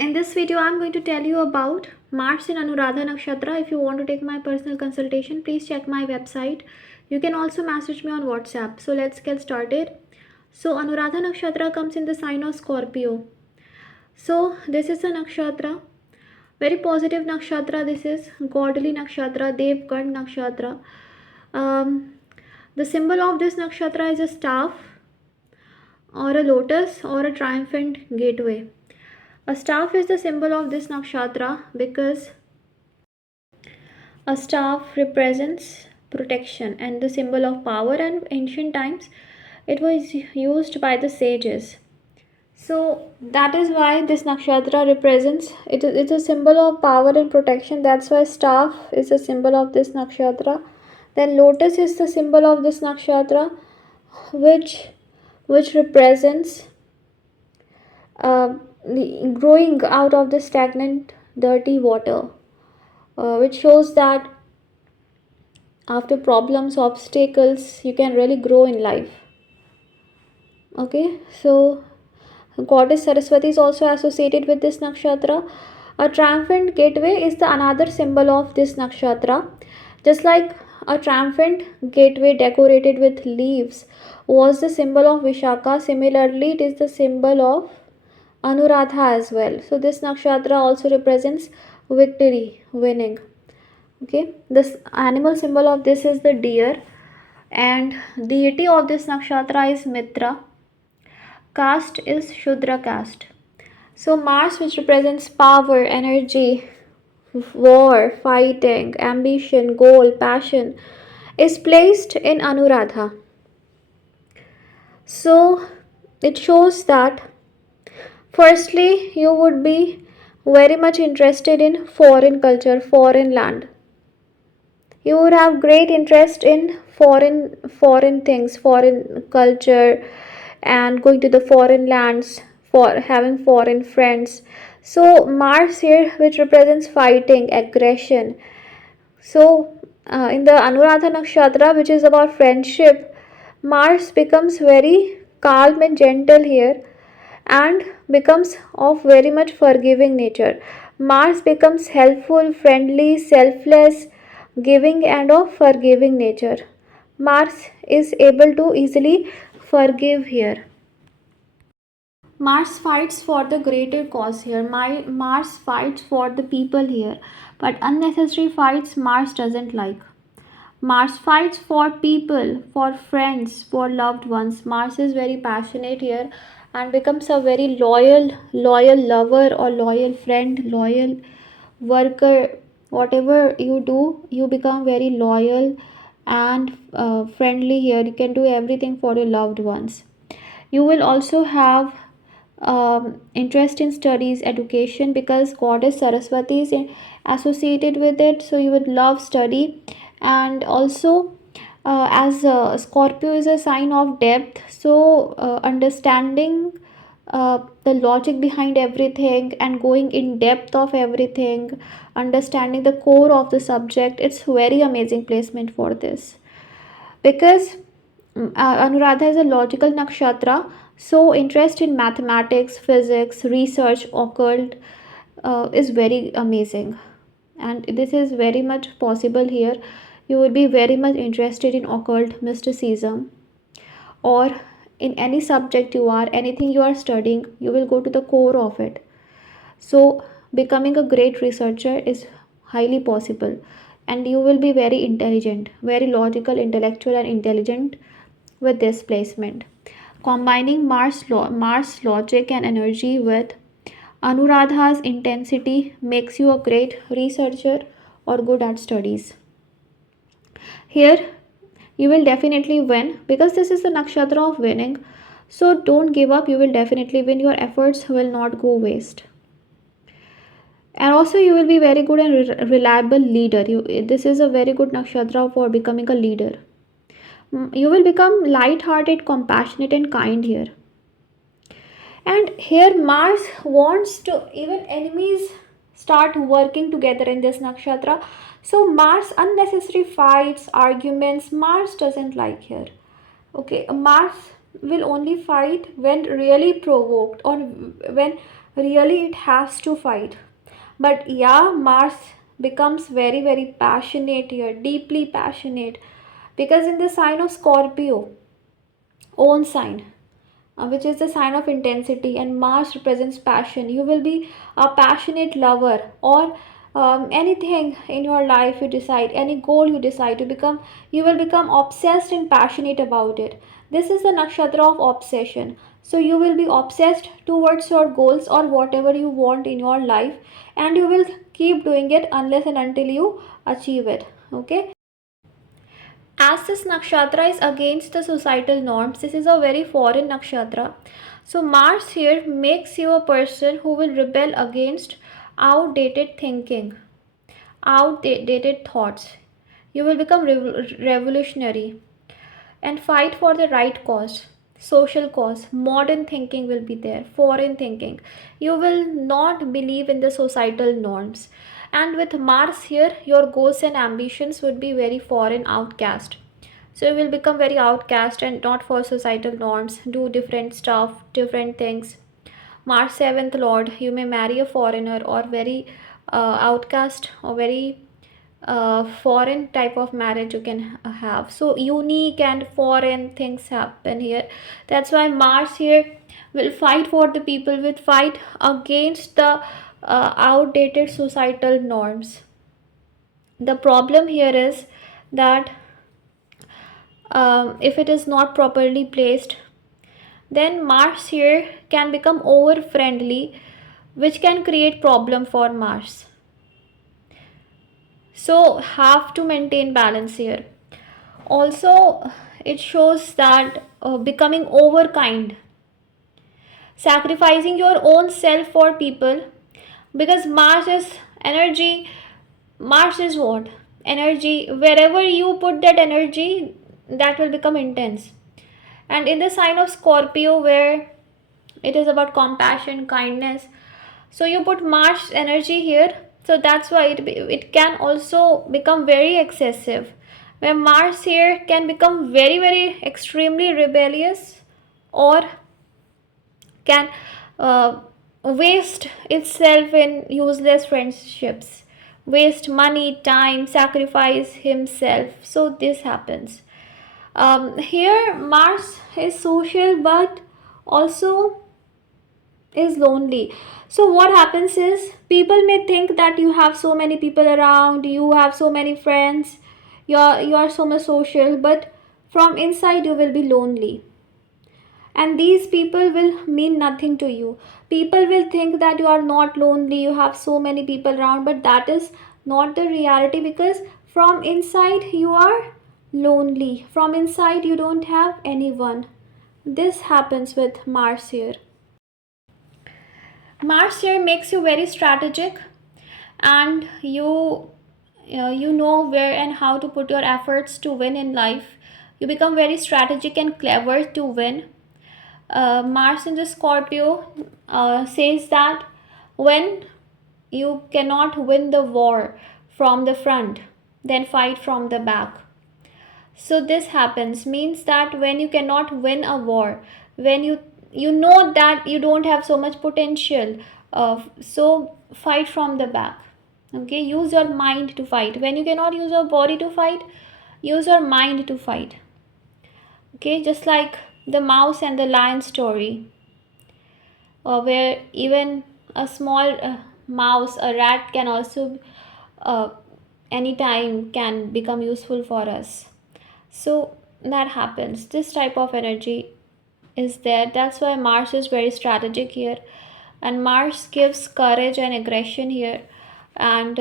In this video, I'm going to tell you about Mars in Anuradha Nakshatra. If you want to take my personal consultation, please check my website. You can also message me on WhatsApp. So let's get started. So Anuradha Nakshatra comes in the sign of Scorpio. So this is a nakshatra, very positive nakshatra. This is godly nakshatra, Devgand nakshatra. Um, the symbol of this nakshatra is a staff or a lotus or a triumphant gateway. A staff is the symbol of this nakshatra because a staff represents protection and the symbol of power, and ancient times it was used by the sages. So that is why this nakshatra represents it's a symbol of power and protection. That's why staff is a symbol of this nakshatra. Then lotus is the symbol of this nakshatra, which represents uh, growing out of the stagnant dirty water, which shows that after problems, obstacles, you can really grow in life. Okay, so goddess Saraswati is also associated with this nakshatra. A triumphant gateway is the another symbol of this nakshatra. Just like a triumphant gateway decorated with leaves was the symbol of Vishaka, similarly it is the symbol of Anuradha as well. So this nakshatra also represents victory, winning. Okay, this animal symbol of this is the deer, and deity of this nakshatra is Mitra. Caste is Shudra caste. So Mars, which represents power, energy, war, fighting, ambition, goal, passion, is placed in Anuradha. So it shows that firstly you would be very much interested in foreign culture, foreign land. You would have great interest in foreign things, foreign culture, and going to the foreign lands, for having foreign friends. So Mars here, which represents fighting, aggression. So in the Anuradha Nakshatra, which is about friendship, Mars becomes very calm and gentle here and becomes of very much forgiving nature. Mars becomes helpful, friendly, selfless, giving, and of forgiving nature. Mars is able to easily forgive here. Mars fights for the greater cause here. Mars fights for the people here, but unnecessary fights Mars doesn't like. Mars fights for people, for friends, for loved ones. Mars is very passionate here and becomes a very loyal lover or loyal friend, loyal worker. Whatever you do, you become very loyal and friendly here. You can do everything for your loved ones. You will also have interest in studies, education, because goddess Saraswati is associated with it, so you would love study. And also as Scorpio is a sign of depth, so understanding the logic behind everything and going in depth of everything, understanding the core of the subject, it's very amazing placement for this because Anuradha is a logical nakshatra, so interest in mathematics, physics, research, occult is very amazing, and this is very much possible here. You will be very much interested in occult mysticism, or in any subject you are, anything you are studying, you will go to the core of it. So becoming a great researcher is highly possible, and you will be very intelligent, very logical, intellectual, and intelligent with this placement. Combining Mars logic and energy with Anuradha's intensity makes you a great researcher or good at studies. Here you will definitely win because this is the nakshatra of winning. So don't give up, you will definitely win. Your efforts will not go waste. And also you will be very good and reliable leader. This is a very good nakshatra for becoming a leader. You will become light-hearted, compassionate, and kind here. And here Mars wants to even enemies start working together in this nakshatra. So Mars unnecessary fights, arguments, Mars doesn't like here. Okay, Mars will only fight when really provoked, or when really it has to fight. But yeah, Mars becomes very, very passionate here, deeply passionate, because in the sign of Scorpio, own sign, which is the sign of intensity, and Mars represents passion. You will be a passionate lover, or anything in your life you decide, any goal you decide to become, you will become obsessed and passionate about it. This is the nakshatra of obsession. So you will be obsessed towards your goals or whatever you want in your life, and you will keep doing it unless and until you achieve it. Okay, as this nakshatra is against the societal norms, this is a very foreign nakshatra. So Mars here makes you a person who will rebel against outdated thinking, outdated thoughts. You will become revolutionary and fight for the right cause, social cause. Modern thinking will be there, foreign thinking. You will not believe in the societal norms. And with Mars here, your goals and ambitions would be very foreign, outcast. So you will become very outcast and not for societal norms, do different stuff, different things. Mars 7th Lord, you may marry a foreigner or very outcast or very foreign type of marriage you can have. So unique and foreign things happen here. That's why Mars here will fight for the people, will fight against the outdated societal norms. The problem here is that if it is not properly placed, then Mars here can become over friendly, which can create problem for Mars. So have to maintain balance here. Also, it shows that becoming over kind, sacrificing your own self for people, because Mars is energy. Mars is what? Energy. Wherever you put that energy, that will become intense. And in the sign of Scorpio, where it is about compassion, kindness, so you put Mars energy here, so that's why it can also become very excessive, where Mars here can become very, very extremely rebellious, or can uh, waste itself in useless friendships, waste money, time, sacrifice himself. So this happens. Here Mars is social, but also is lonely. So what happens is, people may think that you have so many people around, you have so many friends, you are so much social, but from inside you will be lonely, and these people will mean nothing to you. People will think that you are not lonely, you have so many people around, but that is not the reality, because from inside you are lonely, from inside you don't have anyone. This happens with Mars here. Mars here makes you very strategic, and you know where and how to put your efforts to win in life. You become very strategic and clever to win. Mars in the Scorpio says that when you cannot win the war from the front, then fight from the back. So this happens means that when you cannot win a war, when you know that you don't have so much potential, so fight from the back. Okay, use your mind to fight. When you cannot use your body to fight, use your mind to fight. Okay, just like the mouse and the lion story, where even a small mouse, a rat, can also uh, anytime can become useful for us. So that happens. This type of energy is there. That's why Mars is very strategic here, and Mars gives courage and aggression here. And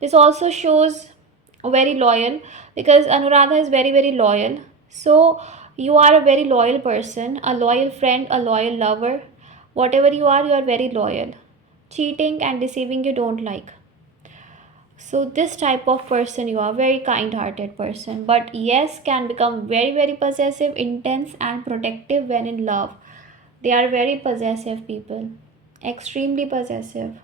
this also shows very loyal, because Anuradha is very, very loyal. So you are a very loyal person, a loyal friend, a loyal lover. Whatever you are very loyal. Cheating and deceiving you don't like. So this type of person, you are very kind hearted person, but yes, can become very, very possessive, intense and protective when in love. They are very possessive people, extremely possessive.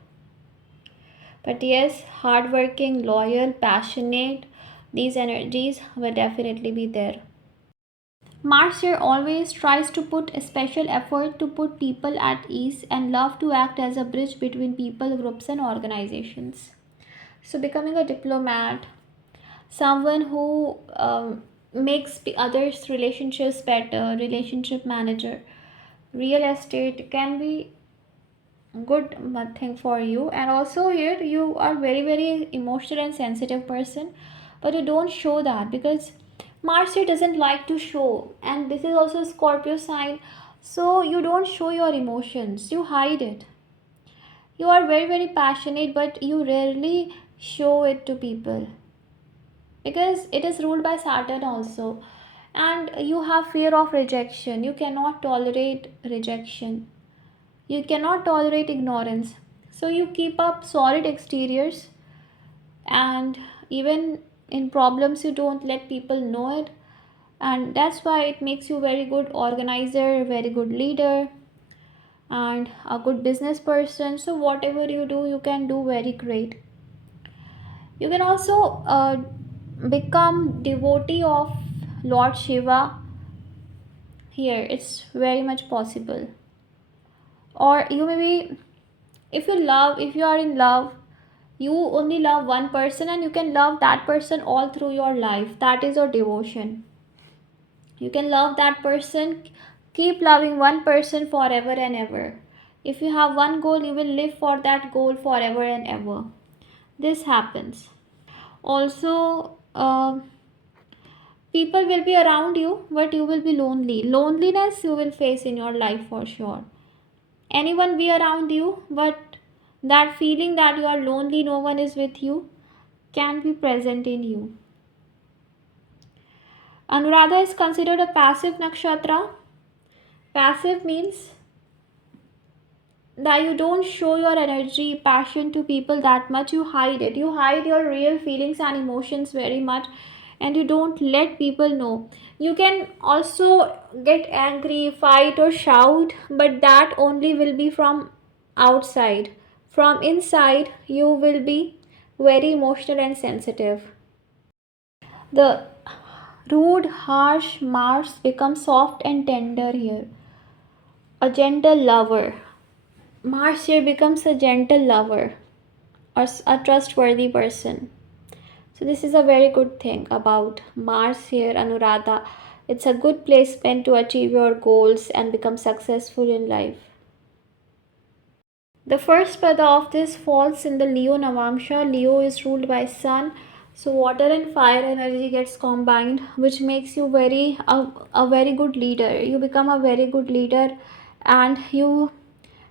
But yes, hardworking, loyal, passionate, these energies will definitely be there. Mars here always tries to put a special effort to put people at ease and love to act as a bridge between people, groups, and organizations. So, becoming a diplomat, someone who makes the others' relationships better, relationship manager, real estate can be good thing for you. And also here you are very emotional and sensitive person, but you don't show that because Mars here doesn't like to show, and this is also Scorpio sign, so you don't show your emotions, you hide it. You are very passionate, but you rarely show it to people because it is ruled by Saturn also, and you have fear of rejection, you cannot tolerate rejection, you cannot tolerate ignorance. So you keep up solid exteriors, and even in problems you don't let people know it, and that's why it makes you very good organizer, very good leader, and a good business person. So whatever you do, you can do very great. You can also become devotee of Lord Shiva here. It's very much possible. Or you may be, if you are in love, you only love one person and you can love that person all through your life. That is your devotion. You can love that person, keep loving one person forever and ever. If you have one goal, you will live for that goal forever and ever. This happens. Also, people will be around you, but you will be lonely. Loneliness you will face in your life for sure. Anyone be around you, but that feeling that you are lonely, no one is with you, can be present in you. Anuradha is considered a passive nakshatra. Passive means that you don't show your energy, passion to people that much. You hide it. You hide your real feelings and emotions very much, and you don't let people know. You can also get angry, fight, or shout, but that only will be from outside. From inside, you will be very emotional and sensitive. The rude, harsh Mars becomes soft and tender here. A gentle lover. Mars here becomes a gentle lover or a trustworthy person. So, this is a very good thing about Mars here, Anuradha. It's a good placement to achieve your goals and become successful in life. The first pada of this falls in the Leo Navamsha. Leo is ruled by Sun. So water and fire energy gets combined, which makes you a very good leader. You become a very good leader, and you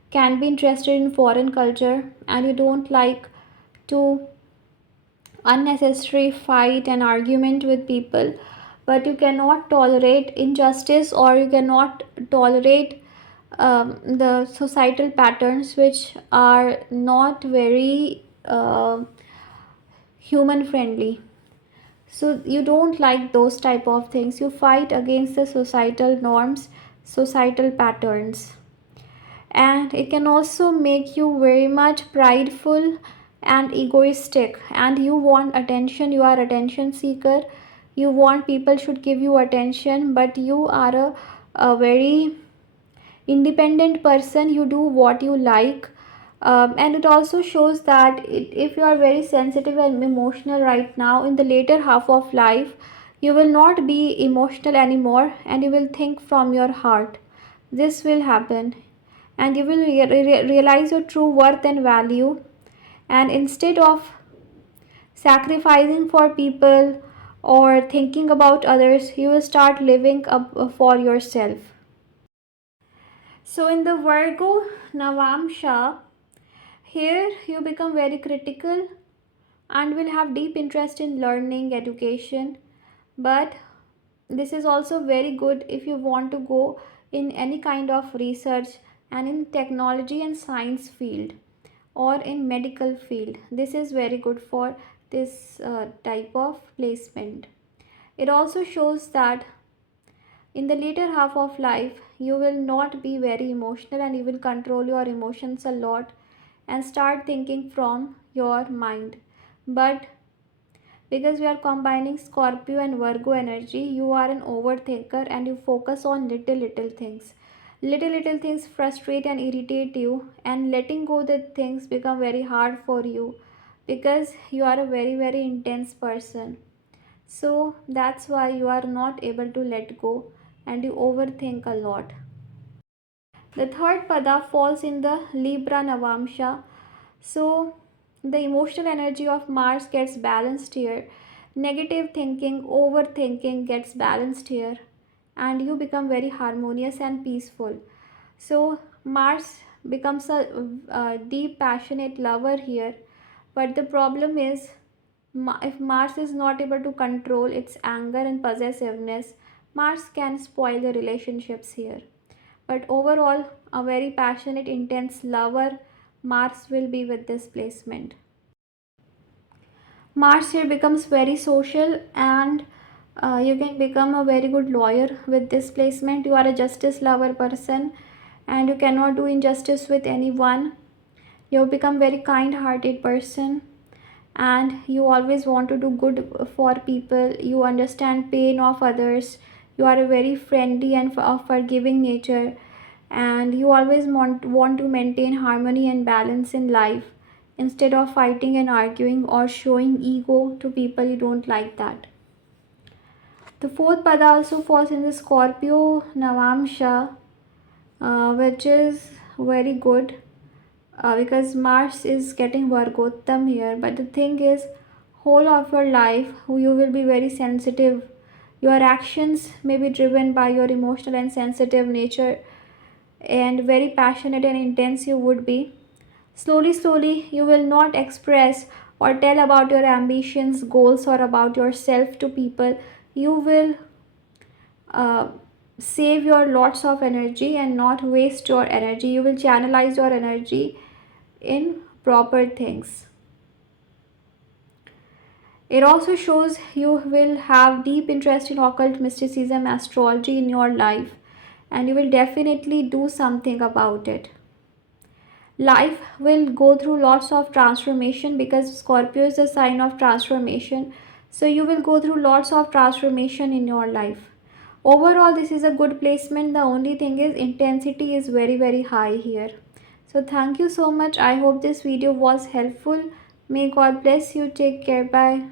can be interested in foreign culture, and you don't like to unnecessary fight and argument with people, but you cannot tolerate injustice, or you cannot tolerate the societal patterns which are not very human friendly. So you don't like those type of things, you fight against the societal norms, societal patterns. And it can also make you very much prideful and egoistic, and you want attention, you are attention seeker, you want people should give you attention, but you are a very independent person, you do what you like. And it also shows that if you are very sensitive and emotional right now, in the later half of life you will not be emotional anymore, and you will think from your heart. This will happen, and you will realize your true worth and value, and instead of sacrificing for people or thinking about others, you will start living up for yourself. So in the Virgo Navamsha, here you become very critical and will have deep interest in learning, education, but this is also very good if you want to go in any kind of research and in technology and science field or in medical field. This is very good for this type of placement. It also shows that in the later half of life you will not be very emotional, and you will control your emotions a lot and start thinking from your mind. But because you are combining Scorpio and Virgo energy. You are an overthinker and you focus on little things. Little things frustrate and irritate you, and letting go the things become very hard for you because you are a very intense person. So that's why you are not able to let go and you overthink a lot. The third pada falls in the Libra Navamsha. So the emotional energy of Mars gets balanced here. Negative thinking, overthinking gets balanced here, and you become very harmonious and peaceful. So Mars becomes a deep, passionate lover here. But the problem is, if Mars is not able to control its anger and possessiveness, Mars can spoil the relationships here. But overall, a very passionate, intense lover, Mars will be with this placement. Mars here becomes very social, and you can become a very good lawyer with this placement. You are a justice lover person and you cannot do injustice with anyone. You become very kind hearted person and you always want to do good for people. You understand pain of others. You are a very friendly and forgiving nature, and you always want to maintain harmony and balance in life instead of fighting and arguing or showing ego to people you don't like that. The fourth pada also falls in the Scorpio Navamsha, which is very good because Mars is getting Vargottam here. But the thing is, whole of your life you will be very sensitive. Your actions may be driven by your emotional and sensitive nature, and very passionate and intense you would be. Slowly, you will not express or tell about your ambitions, goals, or about yourself to people. You will uh, save your lots of energy and not waste your energy. You will channelize your energy in proper things. It also shows you will have deep interest in occult mysticism, astrology in your life, and you will definitely do something about it. Life will go through lots of transformation because Scorpio is a sign of transformation. So you will go through lots of transformation in your life. Overall, this is a good placement. The only thing is intensity is very high here. So thank you so much. I hope this video was helpful. May God bless you. Take care. Bye.